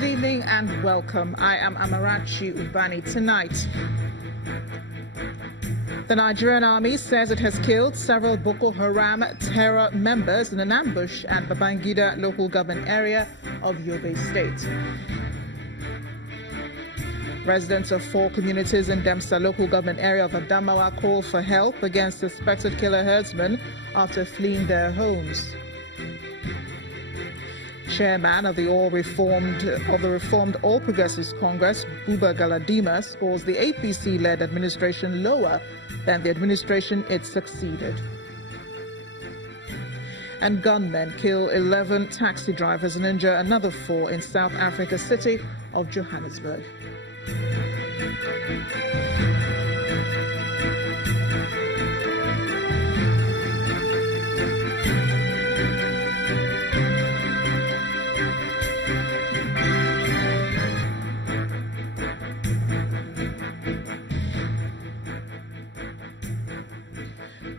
Good evening and welcome. I am Amarachi Ubani. Tonight, the Nigerian army says it has killed several Boko Haram terror members in an ambush at Babangida local government area of Yobe State. Residents of 4 communities in Demsa local government area of Adamawa call for help against suspected killer herdsmen after fleeing their homes. Chairman of the Reformed All Progressives Congress, Buba Galadima, scores the APC-led administration lower than the administration it succeeded. And gunmen kill 11 taxi drivers and injure another 4 in South Africa's city of Johannesburg.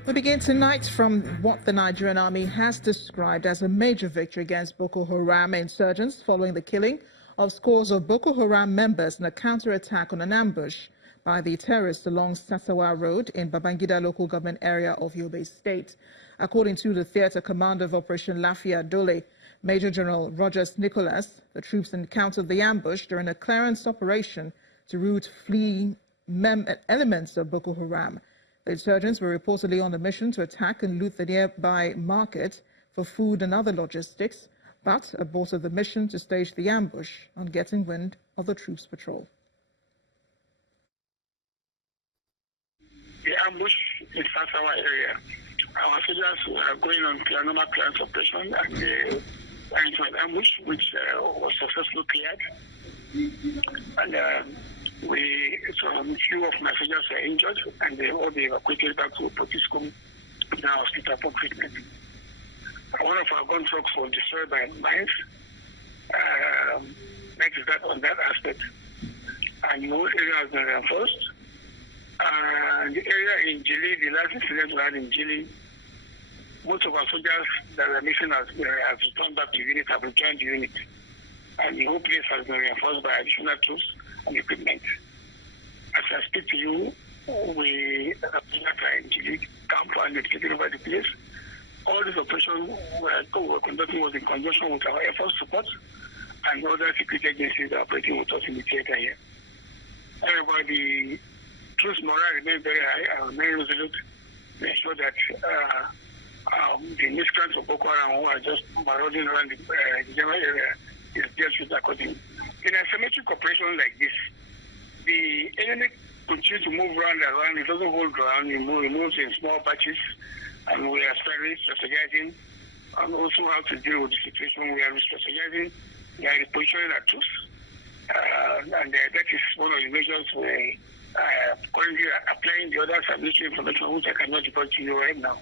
We begin tonight from what the Nigerian army has described as a major victory against Boko Haram insurgents following the killing of scores of Boko Haram members in a counterattack on an ambush by the terrorists along Sasawa Road in Babangida local government area of Yobe State. According to the theater commander of Operation Lafia Dole, Major General Rogers Nicholas, the troops encountered the ambush during a clearance operation to rout fleeing elements of Boko Haram. The insurgents were reportedly on a mission to attack and loot the nearby market for food and other logistics, but aborted the mission to stage the ambush on getting wind of the troops' patrol. The ambush in Sasawa area. Our soldiers were going on a normal clearance operation and they went into an ambush which was successfully cleared. And a few of my soldiers were injured and they all be evacuated back to Potiskum in our hospital for treatment. One of our gun trucks was destroyed by mines. That is that on that aspect. And the whole area has been reinforced. The area in Jili, the last incident we had in Jili, most of our soldiers that were missing have returned back to unit, have returned to unit. And the whole place has been reinforced by additional troops and equipment. As I speak to you, we are in Jili camp and they've taken over the place. All this operation we were conducting was in conjunction with our Air Force support and other security agencies that are operating with us in the theater here. However, the troops' morale remains very high and very resolute to ensure that the miscreants of Boko Haram who are just marauding around the general area is dealt with accordingly. In a symmetric operation like this, the enemy continues to move around. It doesn't hold ground. It moves in small batches. And we are strategizing and also how to deal with the situation. We are strategizing, we are repositioning our troops. And that is one of the measures we are currently applying the other military information, which I cannot report to you right now.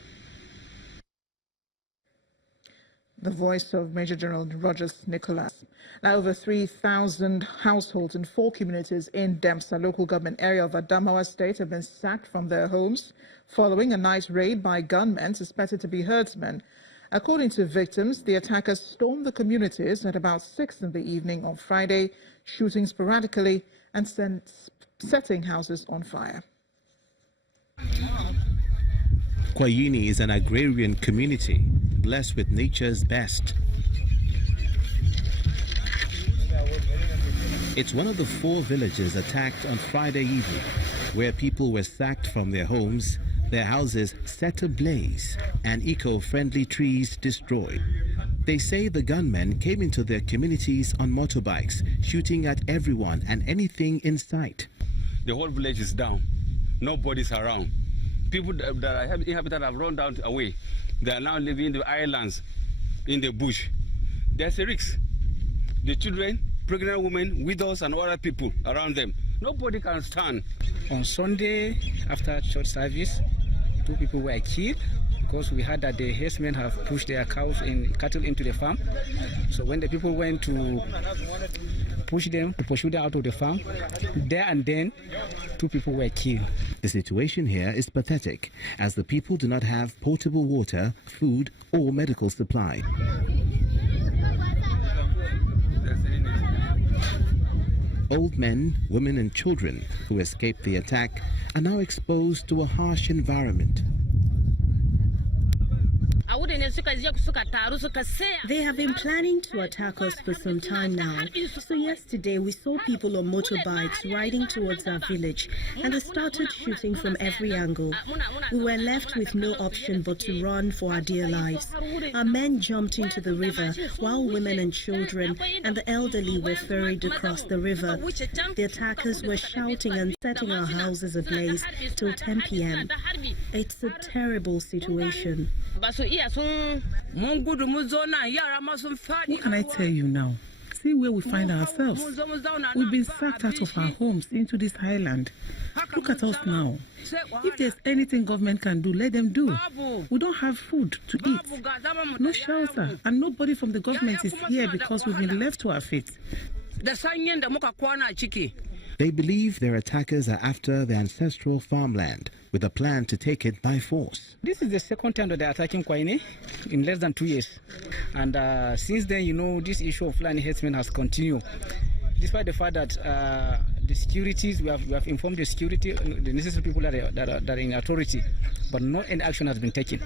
The voice of Major General Rogers Nicholas. Now, over 3,000 households in 4 communities in Demsa local government area of Adamawa State have been sacked from their homes following a night raid by gunmen suspected to be herdsmen. According to victims, the attackers stormed the communities at about 6 in the evening on Friday, shooting sporadically and setting houses on fire. Kwayini is an agrarian community blessed with nature's best. It's one of the 4 villages attacked on Friday evening, where people were sacked from their homes, their houses set ablaze, and eco-friendly trees destroyed. They say the gunmen came into their communities on motorbikes, shooting at everyone and anything in sight. The whole village is down. Nobody's around. People that are inhabited have run down away. They are now living in the islands, in the bush. There's a risk. The children, pregnant women, widows, and other people around them. Nobody can stand. On Sunday, after church service, 2 people were killed because we heard that the herdsmen have pushed their cattle into the farm. So when the people went to pursue them out of the farm, there and then 2 people were killed. The situation here is pathetic, as the people do not have potable water, food, or medical supply. Old men, women and children who escaped the attack are now exposed to a harsh environment. They have been planning to attack us for some time now. So yesterday we saw people on motorbikes riding towards our village and they started shooting from every angle. We were left with no option but to run for our dear lives. Our men jumped into the river while women and children and the elderly were ferried across the river. The attackers were shouting and setting our houses ablaze till 10 p.m. It's a terrible situation. What can I tell you now? See where we find ourselves. We've been sacked out of our homes into this highland. Look at us now. If there's anything government can do, let them do. We don't have food to eat, no shelter, and nobody from the government is here because we've been left to our fate. They believe their attackers are after the ancestral farmland with a plan to take it by force. This is the second time that they're attacking Kwaine in less than 2 years. And since then, you know, this issue of land herdsmen has continued. Despite the fact that the securities, we have informed the security, the necessary people that are in authority, but no any action has been taken.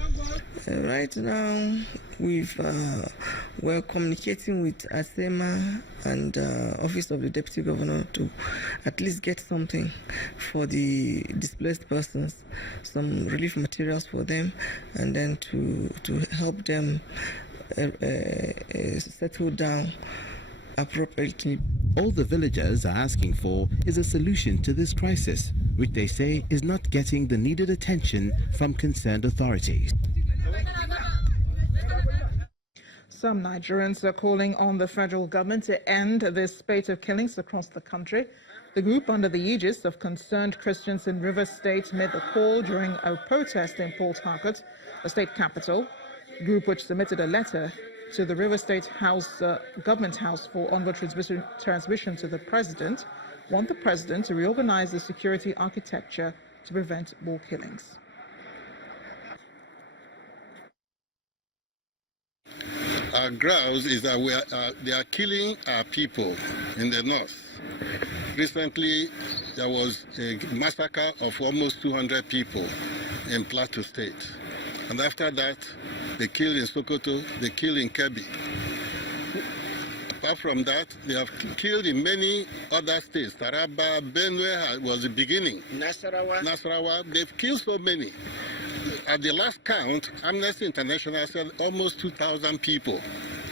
Right now, we're communicating with ASEMA and Office of the Deputy Governor to at least get something for the displaced persons, some relief materials for them, and then to help them settle down appropriately. All the villagers are asking for is a solution to this crisis, which they say is not getting the needed attention from concerned authorities. Some Nigerians are calling on the federal government to end this spate of killings across the country. The group, under the aegis of concerned Christians in Rivers State, made the call during a protest in Port Harcourt, the state capital. The group, which submitted a letter to the River State House, Government House for onward transmission to the President, want the President to reorganize the security architecture to prevent more killings. Our grouse is that they are killing our people in the north. Recently, there was a massacre of almost 200 people in Plateau State. And after that, they killed in Sokoto, they killed in Kebbi. Apart from that, they have killed in many other states. Taraba, Benue was the beginning. Nasarawa, they've killed so many. At the last count, Amnesty International said almost 2,000 people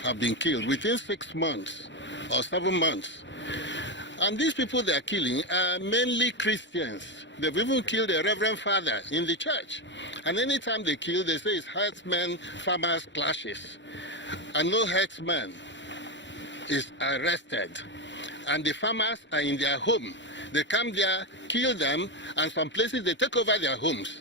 have been killed within 6 months or 7 months. And these people they are killing are mainly Christians. They've even killed a reverend father in the church. And anytime they kill, they say it's herdsmen, farmers clashes. And no herdsman is arrested. And the farmers are in their home. They come there, kill them, and some places they take over their homes.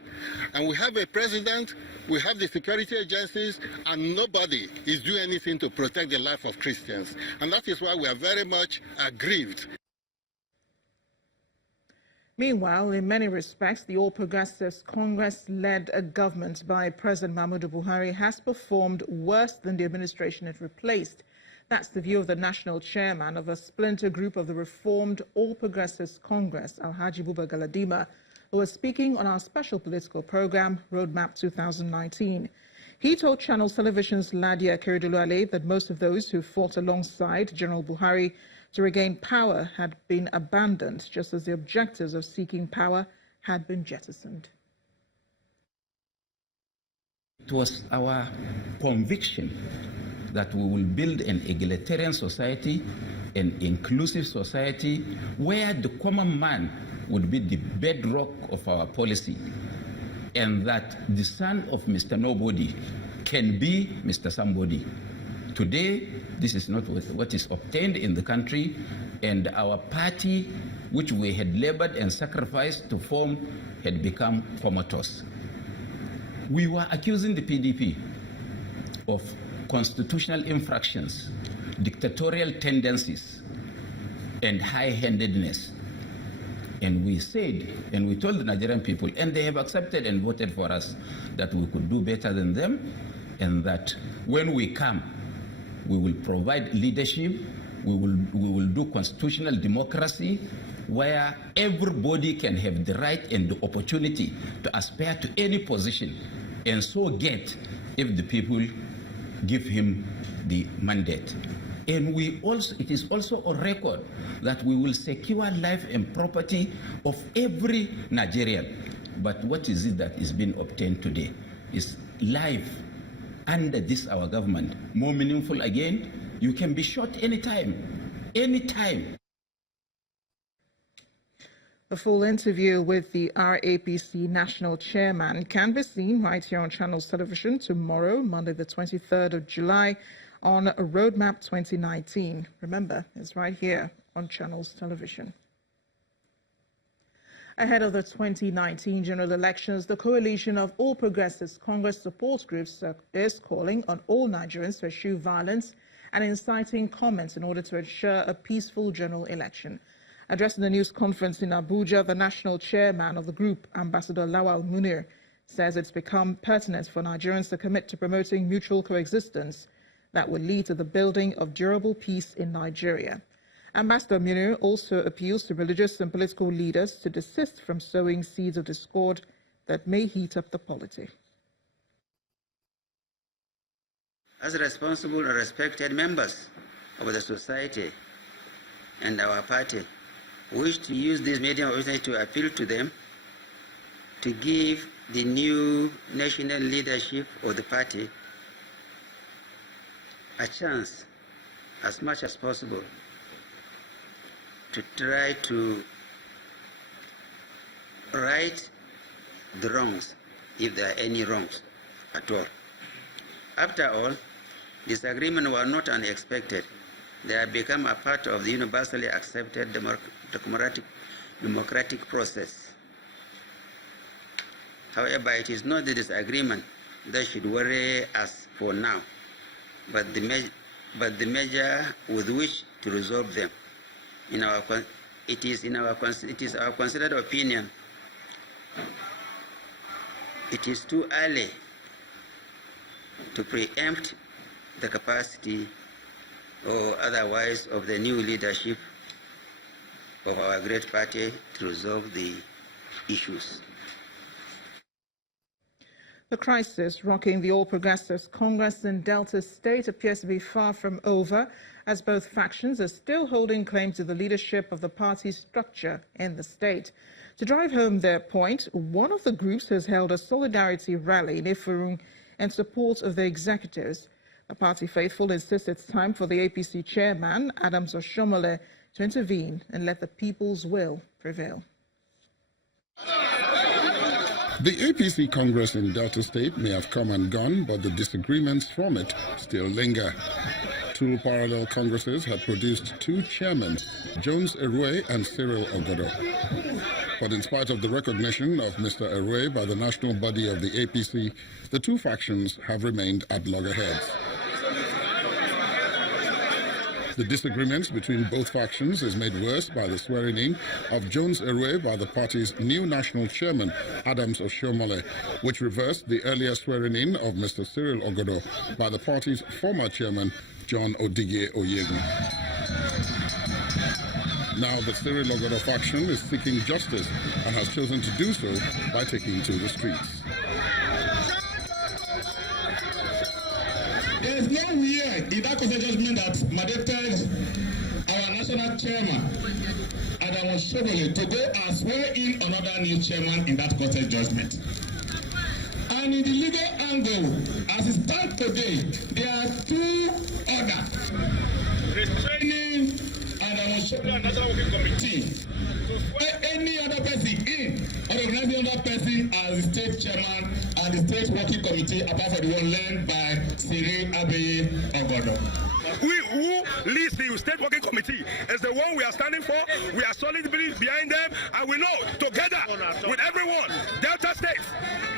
And we have a president, we have the security agencies, and nobody is doing anything to protect the life of Christians. And that is why we are very much aggrieved. Meanwhile, in many respects, the All Progressives Congress-led government by President Muhammadu Buhari has performed worse than the administration it replaced. That's the view of the national chairman of a splinter group of the reformed All Progressives Congress, Alhaji Buba Galadima, who was speaking on our special political program, Roadmap 2019. He told Channel Television's Ladia Keridoluale that most of those who fought alongside General Buhari to regain power had been abandoned, just as the objectives of seeking power had been jettisoned. It was our conviction that we will build an egalitarian society, an inclusive society, where the common man would be the bedrock of our policy, and that the son of Mr. Nobody can be Mr. Somebody. Today, this is not what is obtained in the country, and our party, which we had labored and sacrificed to form, had become comatose. We were accusing the PDP of constitutional infractions, dictatorial tendencies, and high-handedness. And we said, and we told the Nigerian people, and they have accepted and voted for us, that we could do better than them, and that when we come, we will provide leadership, We will do constitutional democracy where everybody can have the right and the opportunity to aspire to any position and so get if the people give him the mandate. And it is also on record that we will secure life and property of every Nigerian. But what is it that is being obtained today? Is life under this our government more meaningful again? You can be shot anytime, anytime. The full interview with the RAPC national chairman can be seen right here on Channels Television tomorrow, Monday the 23rd of July, on Roadmap 2019. Remember, it's right here on Channels Television. Ahead of the 2019 general elections, the coalition of All Progressives Congress support groups is calling on all Nigerians to eschew violence and inciting comments in order to ensure a peaceful general election. Addressing the news conference in Abuja, the national chairman of the group, Ambassador Lawal Munir, says it's become pertinent for Nigerians to commit to promoting mutual coexistence that will lead to the building of durable peace in Nigeria. Ambassador Munir also appeals to religious and political leaders to desist from sowing seeds of discord that may heat up the polity. As responsible and respected members of the society and our party, we wish to use this medium opportunity to appeal to them to give the new national leadership of the party a chance as much as possible to try to right the wrongs, if there are any wrongs at all. After all, disagreements were not unexpected. They have become a part of the universally accepted democratic process. However, it is not the disagreement that should worry us for now, but the measure with which to resolve them. It is our considered opinion. It is too early to preempt the capacity or otherwise of the new leadership of our great party to resolve the issues. The crisis rocking the All Progressives Congress in Delta State appears to be far from over, as both factions are still holding claim to the leadership of the party's structure in the state. To drive home their point, one of the groups has held a solidarity rally in Ifurun in support of the executives. The party faithful insists it's time for the APC chairman, Adams Oshomole, to intervene and let the people's will prevail. The APC Congress in Delta State may have come and gone, but the disagreements from it still linger. Two parallel congresses had produced two chairmen, Jones Erue and Cyril Ogodo. But in spite of the recognition of Mr. Erue by the national body of the APC, the two factions have remained at loggerheads. The disagreements between both factions is made worse by the swearing-in of Jones Erue by the party's new national chairman, Adams Oshomole, which reversed the earlier swearing-in of Mr. Cyril Ogodo by the party's former chairman, John Odige Oyegun. Now the Cyril Ogodo faction is seeking justice and has chosen to do so by taking to the streets. There is no way in that judgment that mandated our national chairman, Adamawa, to go and swear in another new chairman in that court judgment. And in the legal angle, as it stands today, there are two orders restraining Adamawa National Working Committee to swear any other person in or recognize any other person as the state chairman and the state working committee, apart from the one led by Cyril Ogodo. We who leads the state working committee is the one we are standing for. We are solidly behind them, and we know together with everyone, Delta State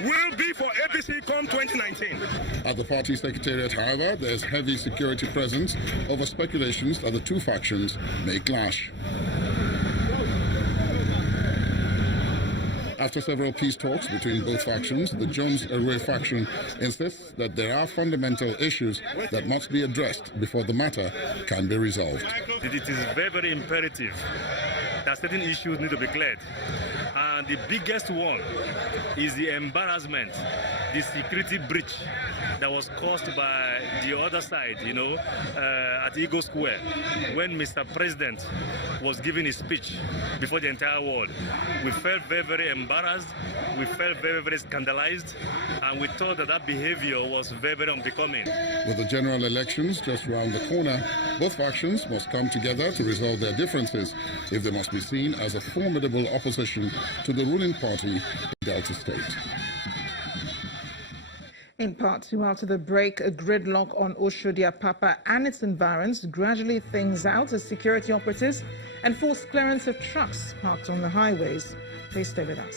will be for APC come 2019. At the party secretariat, however, there's heavy security presence over speculations that the two factions may clash. After several peace talks between both factions, the Jones Erue faction insists that there are fundamental issues that must be addressed before the matter can be resolved. It is very, very imperative that certain issues need to be cleared. And the biggest one is the embarrassment, the security breach that was caused by the other side, at Eagle Square, when Mr. President was giving his speech before the entire world. We felt very, very embarrassed, we felt very, very scandalized, and we thought that behavior was very, very unbecoming. With the general elections just around the corner, both factions must come together to resolve their differences if they must be seen as a formidable opposition to the ruling party in Delta State. In part two, after the break, a gridlock on Oshodi-Apapa and its environs gradually thins out as security operatives enforce clearance of trucks parked on the highways. Please stay with us.